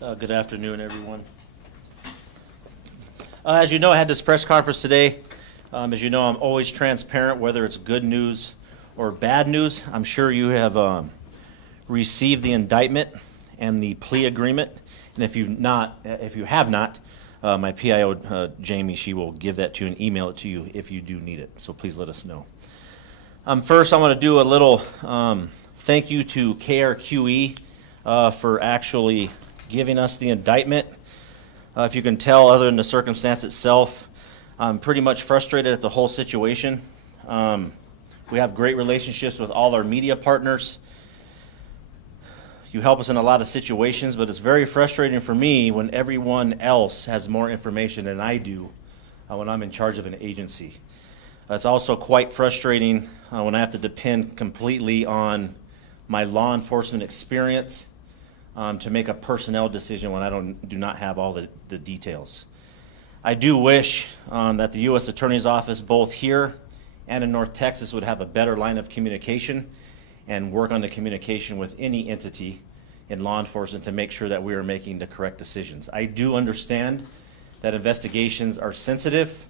Good afternoon, everyone. As you know, I had this press conference today. As you know, I'm always transparent, whether it's good news or bad news. I'm sure you have received the indictment and the plea agreement. And if you have not, my PIO, Jamie, she will give that to you and email it to you if you do need it. So please let us know. First, I want to do a little thank you to KRQE for actually giving us the indictment. If you can tell, other than the circumstance itself, I'm pretty much frustrated at the whole situation. We have great relationships with all our media partners. You help us in a lot of situations, but it's very frustrating for me when everyone else has more information than I do when I'm in charge of an agency. It's also quite frustrating when I have to depend completely on my law enforcement experience to make a personnel decision when I do not have all the details. I do wish that the U.S. Attorney's Office, both here and in North Texas, would have a better line of communication and work on the communication with any entity in law enforcement to make sure that we are making the correct decisions. I do understand that investigations are sensitive,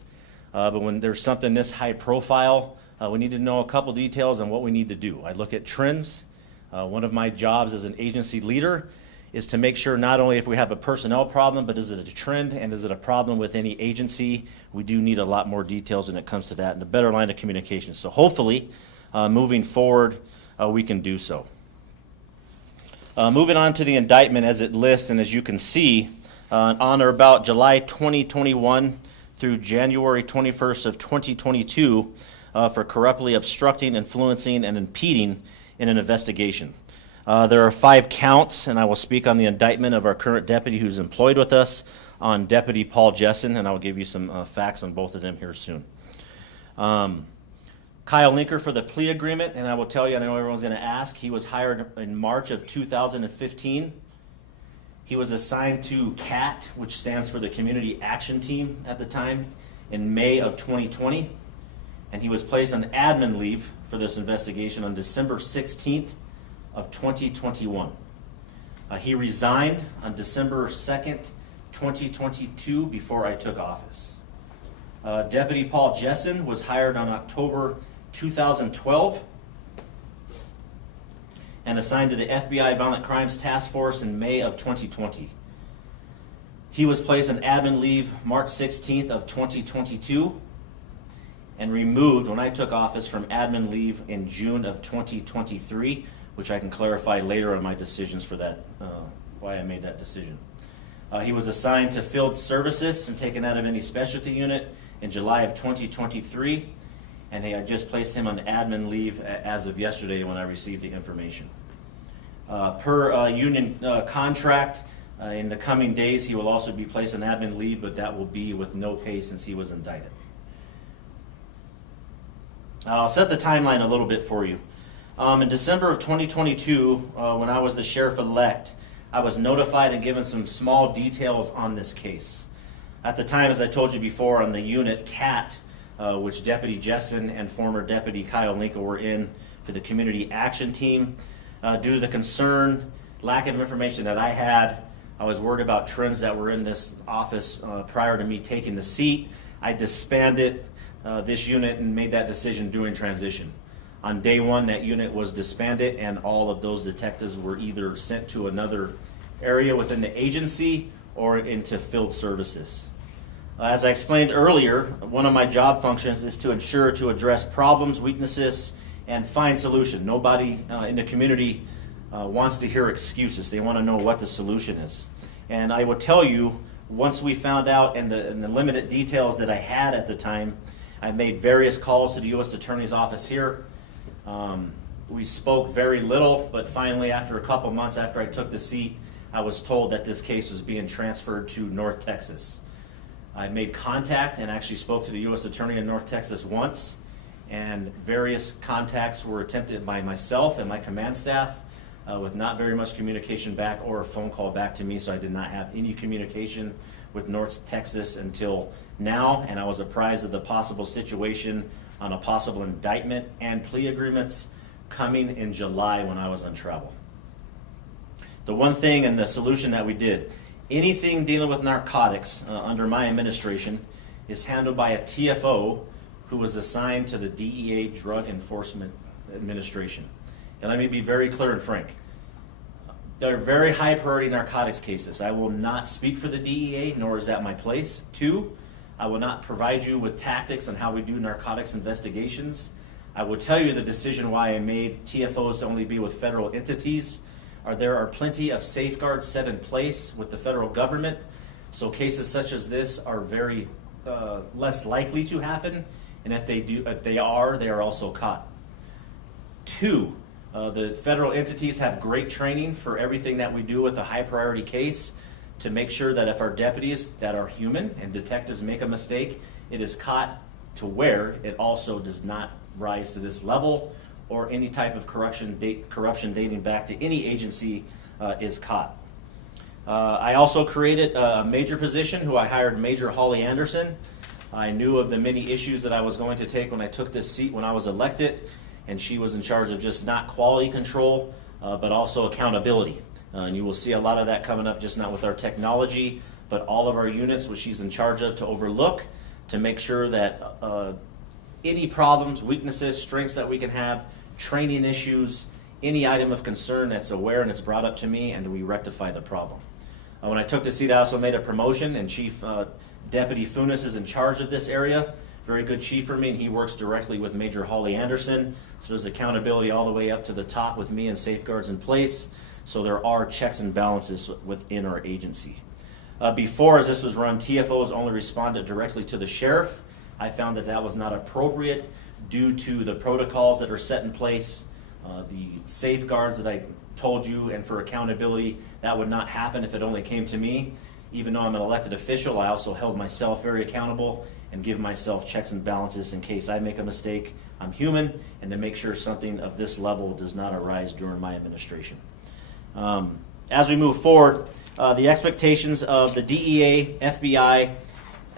but when there's something this high profile, we need to know a couple details on what we need to do. I look at trends. One of my jobs as an agency leader is to make sure not only if we have a personnel problem, but is it a trend and is it a problem with any agency? We do need a lot more details when it comes to that and a better line of communication. So hopefully, moving forward, we can do so. Moving on to the indictment as it lists, and as you can see, on or about July 2021 through January 21st of 2022 for corruptly obstructing, influencing, and impeding in an investigation. There are 5 counts, and I will speak on the indictment of our current deputy who's employed with us, on Deputy Paul Jessen, and I will give you some facts on both of them here soon. Kyle Linker for the plea agreement, and I will tell you, I know everyone's going to ask, he was hired in March of 2015. He was assigned to CAT, which stands for the Community Action Team at the time, in May of 2020, and he was placed on admin leave for this investigation on December 16th of 2021. He resigned on December 2nd, 2022, before I took office. Deputy Paul Jessen was hired on October 2012 and assigned to the FBI Violent Crimes Task Force in May of 2020. He was placed on admin leave March 16th of 2022 and removed when I took office from admin leave in June of 2023, which I can clarify later on my decisions for that, why I made that decision. He was assigned to field services and taken out of any specialty unit in July of 2023, and I just placed him on admin leave as of yesterday when I received the information. Per union contract, in the coming days he will also be placed on admin leave, but that will be with no pay since he was indicted. I'll set the timeline a little bit for you. In December of 2022, when I was the sheriff-elect, I was notified and given some small details on this case. At the time, as I told you before, on the unit CAT, which Deputy Jessen and former Deputy Kyle Linker were in for the Community Action Team, due to the concern, lack of information that I had, I was worried about trends that were in this office prior to me taking the seat. I disbanded this unit and made that decision during transition. On day one, that unit was disbanded and all of those detectives were either sent to another area within the agency or into field services. As I explained earlier, one of my job functions is to ensure to address problems, weaknesses, and find solutions. Nobody in the community wants to hear excuses. They want to know what the solution is. And I will tell you, once we found out in the limited details that I had at the time, I made various calls to the U.S. Attorney's Office here. We spoke very little, but finally, after a couple months after I took the seat, I was told that this case was being transferred to North Texas. I made contact and actually spoke to the U.S. Attorney in North Texas once, and various contacts were attempted by myself and my command staff with not very much communication back or a phone call back to me, so I did not have any communication with North Texas until now, and I was apprised of the possible situation on a possible indictment and plea agreements coming in July when I was on travel. The one thing and the solution that we did, anything dealing with narcotics under my administration is handled by a TFO who was assigned to the DEA Drug Enforcement Administration. And let me be very clear and frank. They're very high priority narcotics cases. I will not speak for the DEA, nor is that my place. 2, I will not provide you with tactics on how we do narcotics investigations. I will tell you the decision why I made TFOs to only be with federal entities. There are plenty of safeguards set in place with the federal government, so cases such as this are very less likely to happen, and if they are also caught. 2, the federal entities have great training for everything that we do with a high priority case to make sure that if our deputies that are human and detectives make a mistake, it is caught to where it also does not rise to this level or any type of corruption dating back to any agency is caught. I also created a major position who I hired Major Holly Anderson. I knew of the many issues that I was going to take when I took this seat when I was elected, and she was in charge of just not quality control, but also accountability. And you will see a lot of that coming up, just not with our technology, but all of our units, which she's in charge of to overlook, to make sure that any problems, weaknesses, strengths that we can have, training issues, any item of concern that's aware and it's brought up to me, and we rectify the problem. When I took the seat, I also made a promotion, and Chief Deputy Funes is in charge of this area. Very good chief for me, and he works directly with Major Holly Anderson. So there's accountability all the way up to the top with me and safeguards in place. So there are checks and balances within our agency. Before, as this was run, TFOs only responded directly to the sheriff. I found that that was not appropriate due to the protocols that are set in place, the safeguards that I told you, and for accountability, that would not happen if it only came to me. Even though I'm an elected official, I also held myself very accountable and give myself checks and balances in case I make a mistake. I'm human, and to make sure something of this level does not arise during my administration. As we move forward, the expectations of the DEA, FBI,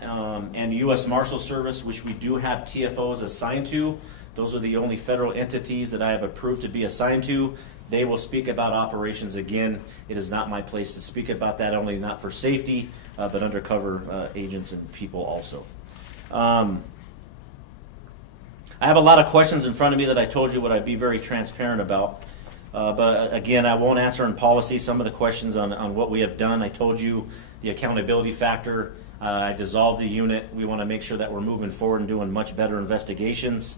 and U.S. Marshal Service, which we do have TFOs assigned to, those are the only federal entities that I have approved to be assigned to. They will speak about operations again. It is not my place to speak about that, only not for safety, but undercover agents and people also. I have a lot of questions in front of me that I told you what I'd be very transparent about. But again, I won't answer in policy some of the questions on what we have done. I told you the accountability factor. I dissolved the unit. We want to make sure that we're moving forward and doing much better investigations.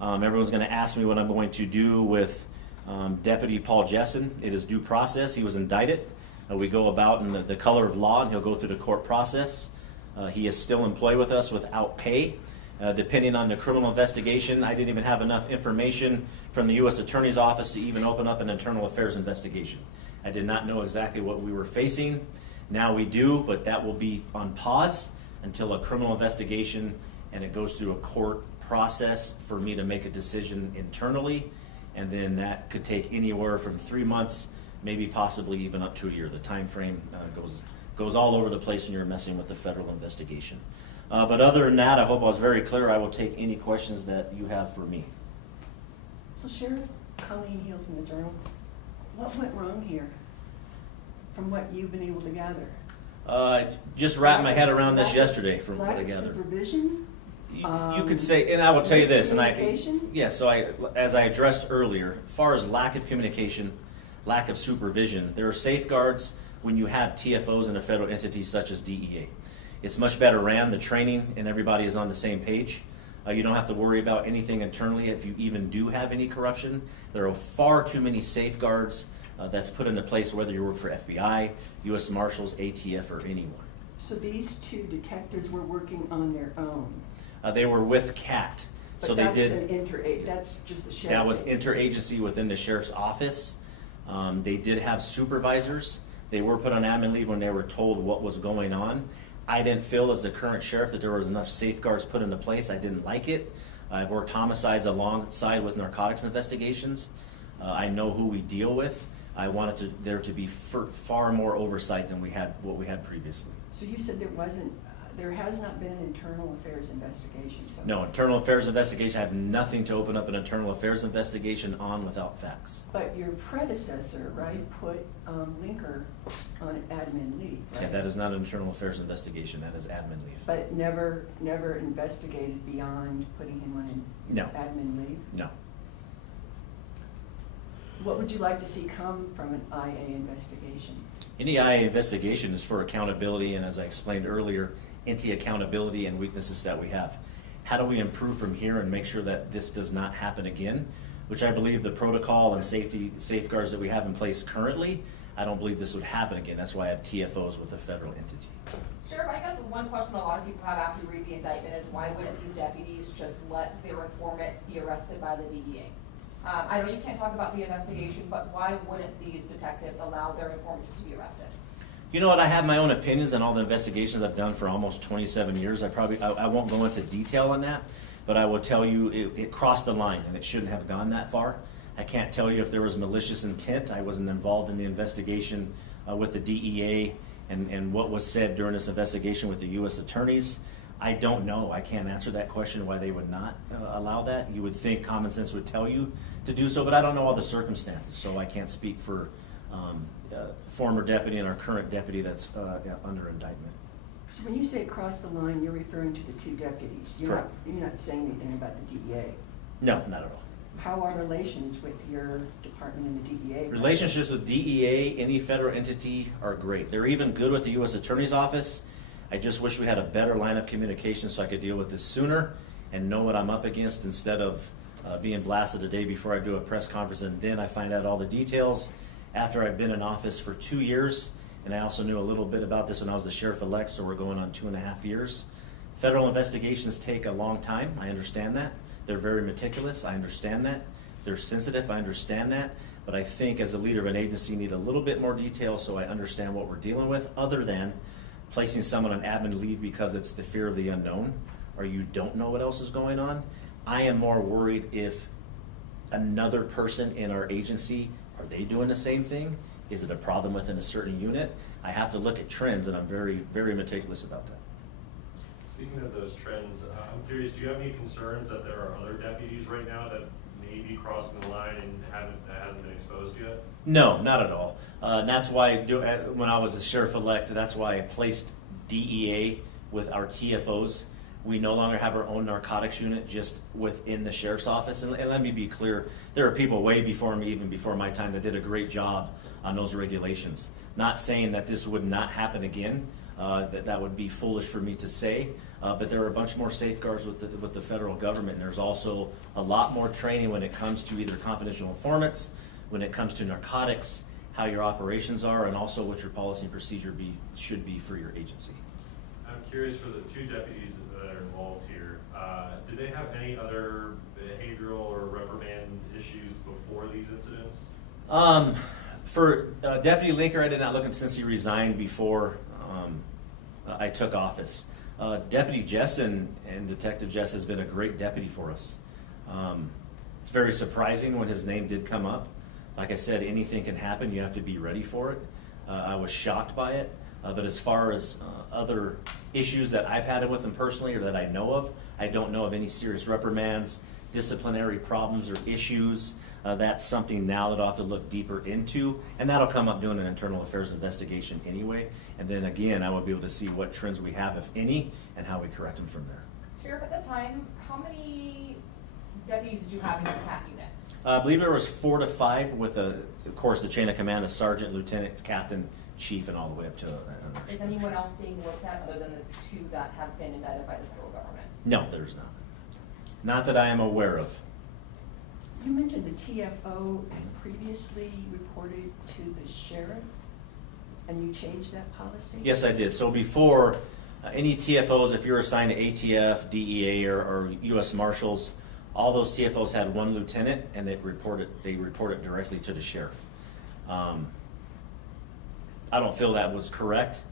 Everyone's going to ask me what I'm going to do with Deputy Paul Jessen. It is due process. He was indicted. We go about in the color of law, and he'll go through the court process. He is still employed with us without pay. Depending on the criminal investigation, I didn't even have enough information from the U.S. Attorney's Office to even open up an internal affairs investigation. I did not know exactly what we were facing. Now we do, but that will be on pause until a criminal investigation and it goes through a court process for me to make a decision internally, and then that could take anywhere from 3 months, maybe possibly even up to a year. The time frame goes all over the place when you're messing with the federal investigation. But other than that, I hope I was very clear. I will take any questions that you have for me. So Sheriff Colleen Hill from the Journal, what went wrong here from what you've been able to gather? Just wrapped my head around this yesterday from what I gathered. Lack of supervision? You could say, and I will tell you this, and Communication? as I addressed earlier, as far as lack of communication, lack of supervision, there are safeguards when you have TFOs in a federal entity such as DEA. It's much better ran, the training, and everybody is on the same page. You don't have to worry about anything internally if you even do have any corruption. There are far too many safeguards that's put into place, whether you work for FBI, U.S. Marshals, ATF, or anyone. So these two detectives were working on their own? They were with CAT. But so that's they did. That's just the sheriff's. That was interagency within the sheriff's office. They did have supervisors. They were put on admin leave when they were told what was going on. I didn't feel as the current sheriff that there was enough safeguards put into place. I didn't like it. I've worked homicides alongside with narcotics investigations. I know who we deal with. I wanted there to be far more oversight than what we had previously. So you said there wasn't there has not been an internal affairs investigation, so. No, internal affairs investigation, I have nothing to open up an internal affairs investigation on without facts. But your predecessor, right, put Linker on admin leave, right? Yeah, that is not an internal affairs investigation, that is admin leave. But never investigated beyond putting him on No. admin leave? No. What would you like to see come from an IA investigation? Any IA investigation is for accountability, and as I explained earlier, anti-accountability and weaknesses that we have. How do we improve from here and make sure that this does not happen again? Which I believe the protocol and safety safeguards that we have in place currently, I don't believe this would happen again. That's why I have TFOs with a federal entity. Sheriff, I guess one question a lot of people have after you read the indictment is why wouldn't these deputies just let their informant be arrested by the DEA? I know you can't talk about the investigation, but why wouldn't these detectives allow their informant just to be arrested? You know what, I have my own opinions on all the investigations I've done for almost 27 years. I won't go into detail on that, but I will tell you it crossed the line and it shouldn't have gone that far. I can't tell you if there was malicious intent. I wasn't involved in the investigation with the DEA and what was said during this investigation with the U.S. attorneys. I don't know. I can't answer that question why they would not allow that. You would think common sense would tell you to do so, but I don't know all the circumstances, so I can't speak for former deputy and our current deputy that's under indictment. So when you say cross the line, you're referring to the two deputies? Correct. You're not saying anything about the DEA? No, not at all. How are relations with your department and the DEA? Relationships with DEA, any federal entity, are great. They're even good with the U.S. Attorney's Office. I just wish we had a better line of communication so I could deal with this sooner and know what I'm up against instead of being blasted a day before I do a press conference and then I find out all the details after I've been in office for 2 years. And I also knew a little bit about this when I was the sheriff-elect, so we're going on 2.5 years. Federal investigations take a long time. I understand that. They're very meticulous. I understand that. They're sensitive. I understand that. But I think as a leader of an agency, you need a little bit more detail so I understand what we're dealing with, other than placing someone on admin leave because it's the fear of the unknown or you don't know what else is going on. I am more worried if another person in our agency, are they doing the same thing? Is it a problem within a certain unit? I have to look at trends, and I'm very, very meticulous about that. Speaking of those trends, I'm curious, do you have any concerns that there are other deputies right now that may be crossing the line and hasn't been exposed yet? No, not at all. That's why when I was the sheriff-elect, that's why I placed DEA with our TFOs. We no longer have our own narcotics unit just within the sheriff's office. And let me be clear, there are people way before me, even before my time, that did a great job on those regulations. Not saying that this would not happen again. That would be foolish for me to say. But there are a bunch more safeguards with the federal government. And there's also a lot more training when it comes to either confidential informants, when it comes to narcotics, how your operations are, and also what your policy and procedure should be for your agency. I'm curious, for the two deputies that are involved here, did they have any other behavioral or reprimand issues before these incidents? For Deputy Linker, I did not look at him since he resigned before I took office. Deputy Jessen and Detective Jess has been a great deputy for us. It's very surprising when his name did come up. Like I said, anything can happen. You have to be ready for it. I was shocked by it. But as far as other issues that I've had with him personally or that I know of, I don't know of any serious reprimands, disciplinary problems or issues. That's something now that I'll have to look deeper into, and that'll come up doing an internal affairs investigation anyway. And then again, I will be able to see what trends we have, if any, and how we correct them from there. Sheriff, at the time, how many deputies did you have in your CAT unit? I believe there was 4 to 5 with, of course, the chain of command of sergeant, lieutenant, captain, chief, and all the way up to Is anyone else being looked at other than the two that have been indicted by the federal government? No, there's not. Not that I am aware of. You mentioned the TFO had previously reported to the sheriff, and you changed that policy? Yes, I did. So before, any TFOs, if you're assigned to ATF, DEA, or U.S. Marshals, all those TFOs had one lieutenant, and they report it directly to the sheriff. I don't feel that was correct.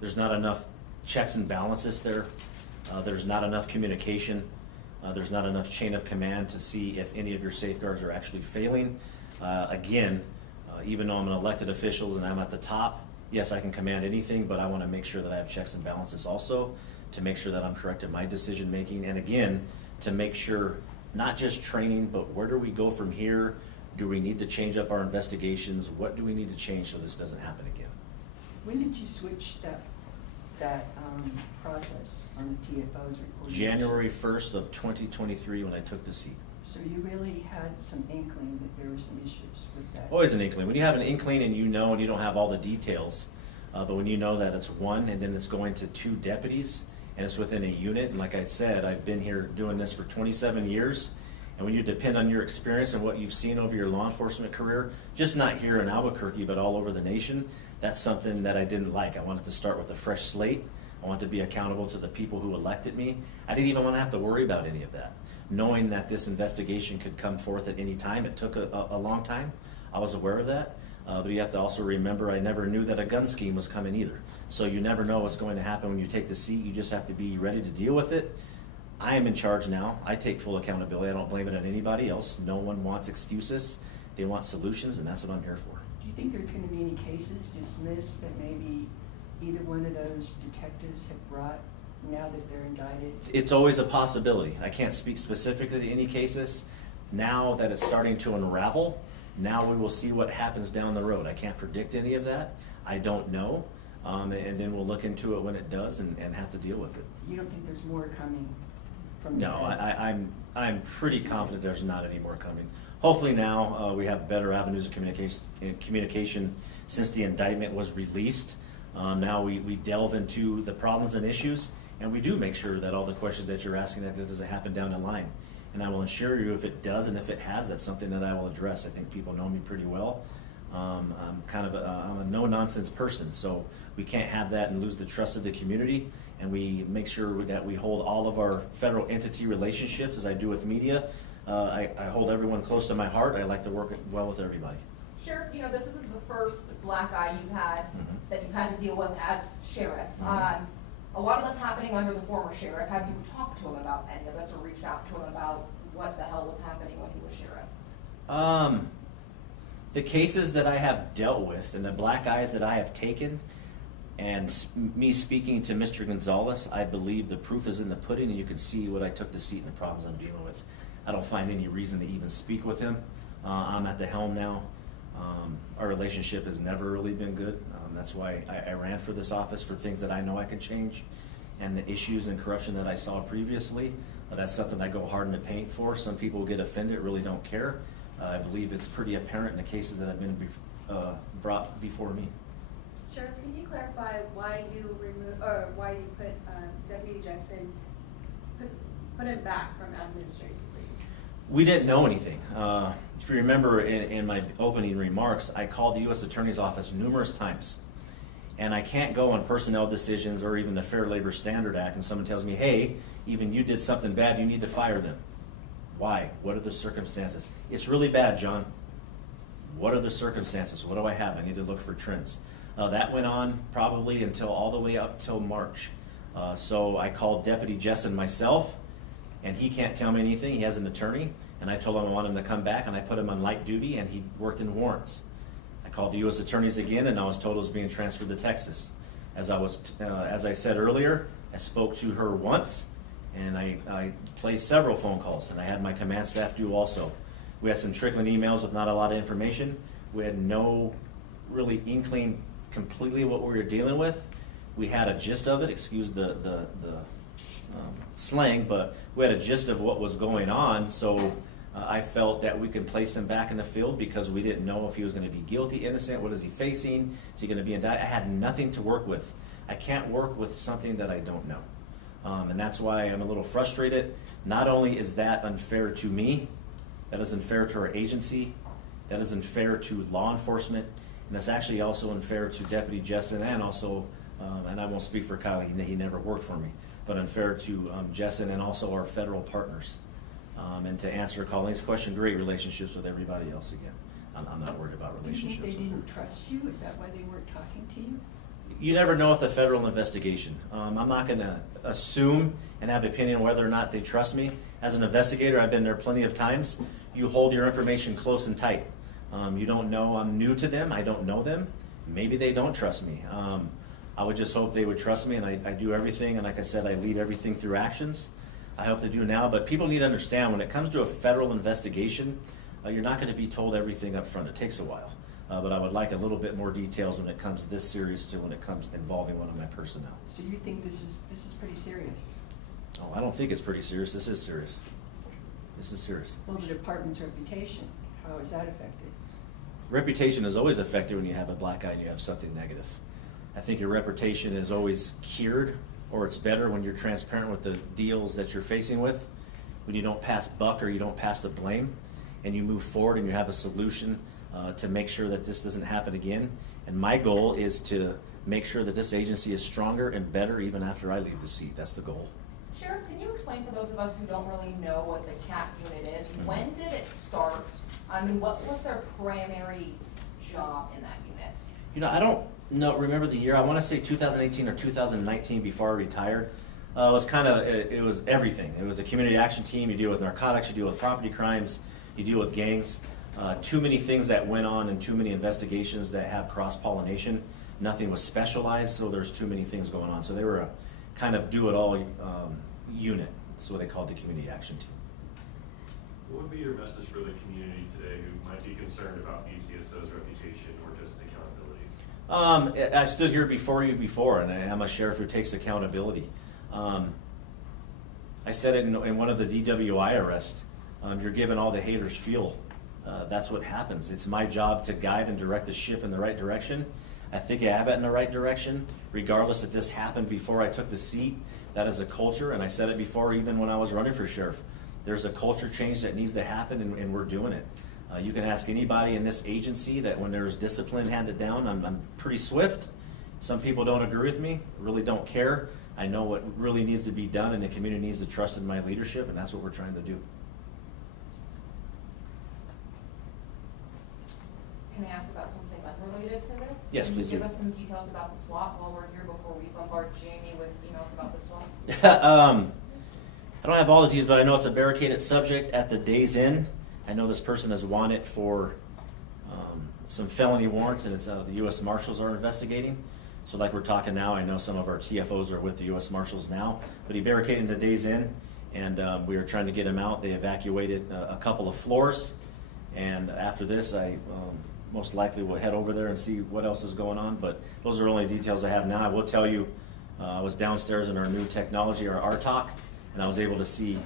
There's not enough checks and balances there. There's not enough communication. There's not enough chain of command to see if any of your safeguards are actually failing. Again, even though I'm an elected official and I'm at the top, yes, I can command anything, but I want to make sure that I have checks and balances also. to make sure that I'm correct in my decision making, and again, to make sure not just training, but where do we go from here? Do we need to change up our investigations? What do we need to change so this doesn't happen again? When did you switch that process on the TFO's report? January 1st of 2023 when I took the seat. So you really had some inkling that there were some issues with that? Always an inkling. When you have an inkling and you know and you don't have all the details, but when you know that it's one and then it's going to 2 deputies and it's within a unit, and like I said, I've been here doing this for 27 years, and when you depend on your experience and what you've seen over your law enforcement career, just not here in Albuquerque, but all over the nation, that's something that I didn't like. I wanted to start with a fresh slate. I wanted to be accountable to the people who elected me. I didn't even want to have to worry about any of that. Knowing that this investigation could come forth at any time, it took a long time. I was aware of that. But you have to also remember, I never knew that a gun scheme was coming either. So you never know what's going to happen when you take the seat. You just have to be ready to deal with it. I am in charge now. I take full accountability. I don't blame it on anybody else. No one wants excuses. They want solutions, and that's what I'm here for. Do you think there's going to be any cases dismissed that maybe either one of those detectives have brought now that they're indicted? It's always a possibility. I can't speak specifically to any cases. Now that it's starting to unravel, now we will see what happens down the road. I can't predict any of that. I don't know. And then we'll look into it when it does and have to deal with it. You don't think there's more coming from the No, feds? I'm pretty confident there's not any more coming. Hopefully now we have better avenues of communication since the indictment was released. Now we delve into the problems and issues, and we do make sure that all the questions that you're asking, that it doesn't happen down the line. And I will assure you, if it does and if it has, that's something that I will address. I think people know me pretty well. I'm kind of I'm a no-nonsense person, so we can't have that and lose the trust of the community. And we make sure that we hold all of our federal entity relationships, as I do with media. I hold everyone close to my heart. I like to work well with everybody. Sheriff, you know, this isn't the first black eye you've had that you've had to deal with as sheriff. A lot of this happening under the former sheriff. Have you talked to him about any of this or reached out to him about what the hell was happening when he was sheriff? The cases that I have dealt with and the black eyes that I have taken, and me speaking to Mr. Gonzalez, I believe the proof is in the pudding, and you can see what I took the seat and the problems I'm dealing with. I don't find any reason to even speak with him. I'm at the helm now. Our relationship has never really been good. That's why I ran for this office, for things that I know I can change, and the issues and corruption that I saw previously. That's something I go hard in the paint for. Some people get offended, really don't care. I believe it's pretty apparent in the cases that have been brought before me. Sheriff, can you clarify why you put Deputy Jessen, put him back from administrative leave? We didn't know anything. If you remember in my opening remarks, I called the U.S. Attorney's Office numerous times. And I can't go on personnel decisions or even the Fair Labor Standard Act and someone tells me, hey, even you did something bad, you need to fire them. Why? What are the circumstances? It's really bad, John. What are the circumstances? What do I have? I need to look for trends. That went on probably until all the way up till March. So I called Deputy Jessen myself, and he can't tell me anything. He has an attorney, and I told him I want him to come back, and I put him on light duty, and he worked in warrants. I called the U.S. attorneys again, and I was told it was being transferred to Texas. As I said earlier, I spoke to her once, and I placed several phone calls, and I had my command staff do also. We had some trickling emails with not a lot of information. We had no really inkling completely what we were dealing with. We had a gist of it, excuse the slang, but we had a gist of what was going on, so I felt that we could place him back in the field because we didn't know if he was going to be guilty, innocent, what is he facing, is he going to be indicted? I had nothing to work with. I can't work with something that I don't know. And that's why I'm a little frustrated. Not only is that unfair to me, that is unfair to our agency, that is unfair to law enforcement, and that's actually also unfair to Deputy Jessen and also, and I won't speak for Kyle, he never worked for me, but unfair to Jessen and also our federal partners. And to answer Colleen's question, great relationships with everybody else again. I'm not worried about relationships. Do you think they didn't trust you? Is that why they weren't talking to you? You never know with a federal investigation. I'm not going to assume and have an opinion whether or not they trust me. As an investigator, I've been there plenty of times. You hold your information close and tight. You don't know. I'm new to them. I don't know them. Maybe they don't trust me. I would just hope they would trust me, and I do everything, and like I said, I lead everything through actions. I hope they do now, but people need to understand when it comes to a federal investigation, you're not going to be told everything up front. It takes a while. But I would like a little bit more details when it comes this serious to when it comes involving one of my personnel. So you think this is pretty serious? Oh, I don't think it's pretty serious. This is serious. This is serious. Well, the department's reputation, how is that affected? Reputation is always affected when you have a black eye and you have something negative. I think your reputation is always cured, or it's better when you're transparent with the deals that you're facing with, when you don't pass buck or you don't pass the blame, and you move forward and you have a solution to make sure that this doesn't happen again. And my goal is to make sure that this agency is stronger and better even after I leave the seat. That's the goal. Sheriff, can you explain for those of us who don't really know what the CAP unit is? When did it start? I mean, what was their primary job in that unit? You know, I don't remember the year. I want to say 2018 or 2019 before I retired. It was it was everything. It was a community action team. You deal with narcotics, you deal with property crimes, you deal with gangs. Too many things that went on and too many investigations that have cross-pollination. Nothing was specialized, so there's too many things going on. So they were a kind of do-it-all unit. That's what they called the community action team. What would be your message for the community today who might be concerned about BCSO's reputation or just accountability? I stood here before you before, and I'm a sheriff who takes accountability. I said it in one of the DWI arrests. You're giving all the haters fuel. That's what happens. It's my job to guide and direct the ship in the right direction. I think I have it in the right direction, regardless if this happened before I took the seat. That is a culture, and I said it before even when I was running for sheriff. There's a culture change that needs to happen, and we're doing it. You can ask anybody in this agency that when there's discipline handed down, I'm pretty swift. Some people don't agree with me, really don't care. I know what really needs to be done, and the community needs to trust in my leadership, and that's what we're trying to do. Can I ask about something unrelated to this? Yes, please Can you do. give us some details about the swap while we're here before we bombard Jamie with emails about the swap? I don't have all the details, but I know it's a barricaded subject at the Days Inn. I know this person is wanted for some felony warrants, and it's the U.S. Marshals are investigating. So like we're talking now, I know some of our TFOs are with the U.S. Marshals now, but he barricaded into Days Inn, and we are trying to get him out. They evacuated a couple of floors, and after this, I most likely will head over there and see what else is going on, but those are the only details I have now. I will tell you, I was downstairs in our new technology, our RTOC, and I was able to see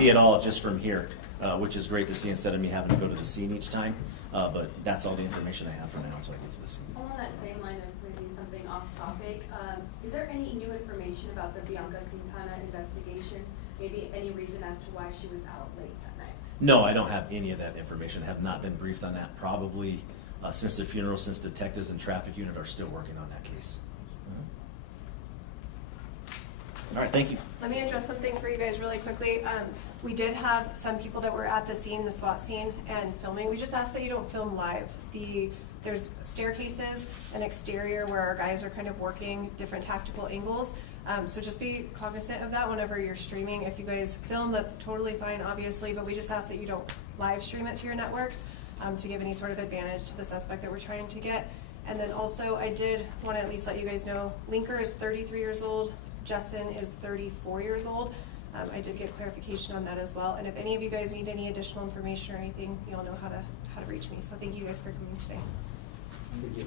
it all just from here, which is great to see instead of me having to go to the scene each time. But that's all the information I have for now until I get to the scene. On that same line of maybe something off topic, is there any new information about the Bianca Quintana investigation? Maybe any reason as to why she was out late that night? No, I don't have any of that information. I have not been briefed on that probably since the funeral, since detectives and traffic unit are still working on that case. All right, thank you. Let me address something for you guys really quickly. We did have some people that were at the scene, the SWAT scene, and filming. We just ask that you don't film live. There's staircases, an exterior where our guys are kind of working different tactical angles. So just be cognizant of that whenever you're streaming. If you guys film, that's totally fine, obviously, but we just ask that you don't live stream it to your networks to give any sort of advantage to the suspect that we're trying to get. And then also, I did want to at least let you guys know, Linker is 33 years old. Jessen is 34 years old. I did get clarification on that as well. And if any of you guys need any additional information or anything, you'll know how to reach me. So thank you guys for coming today. Thank you.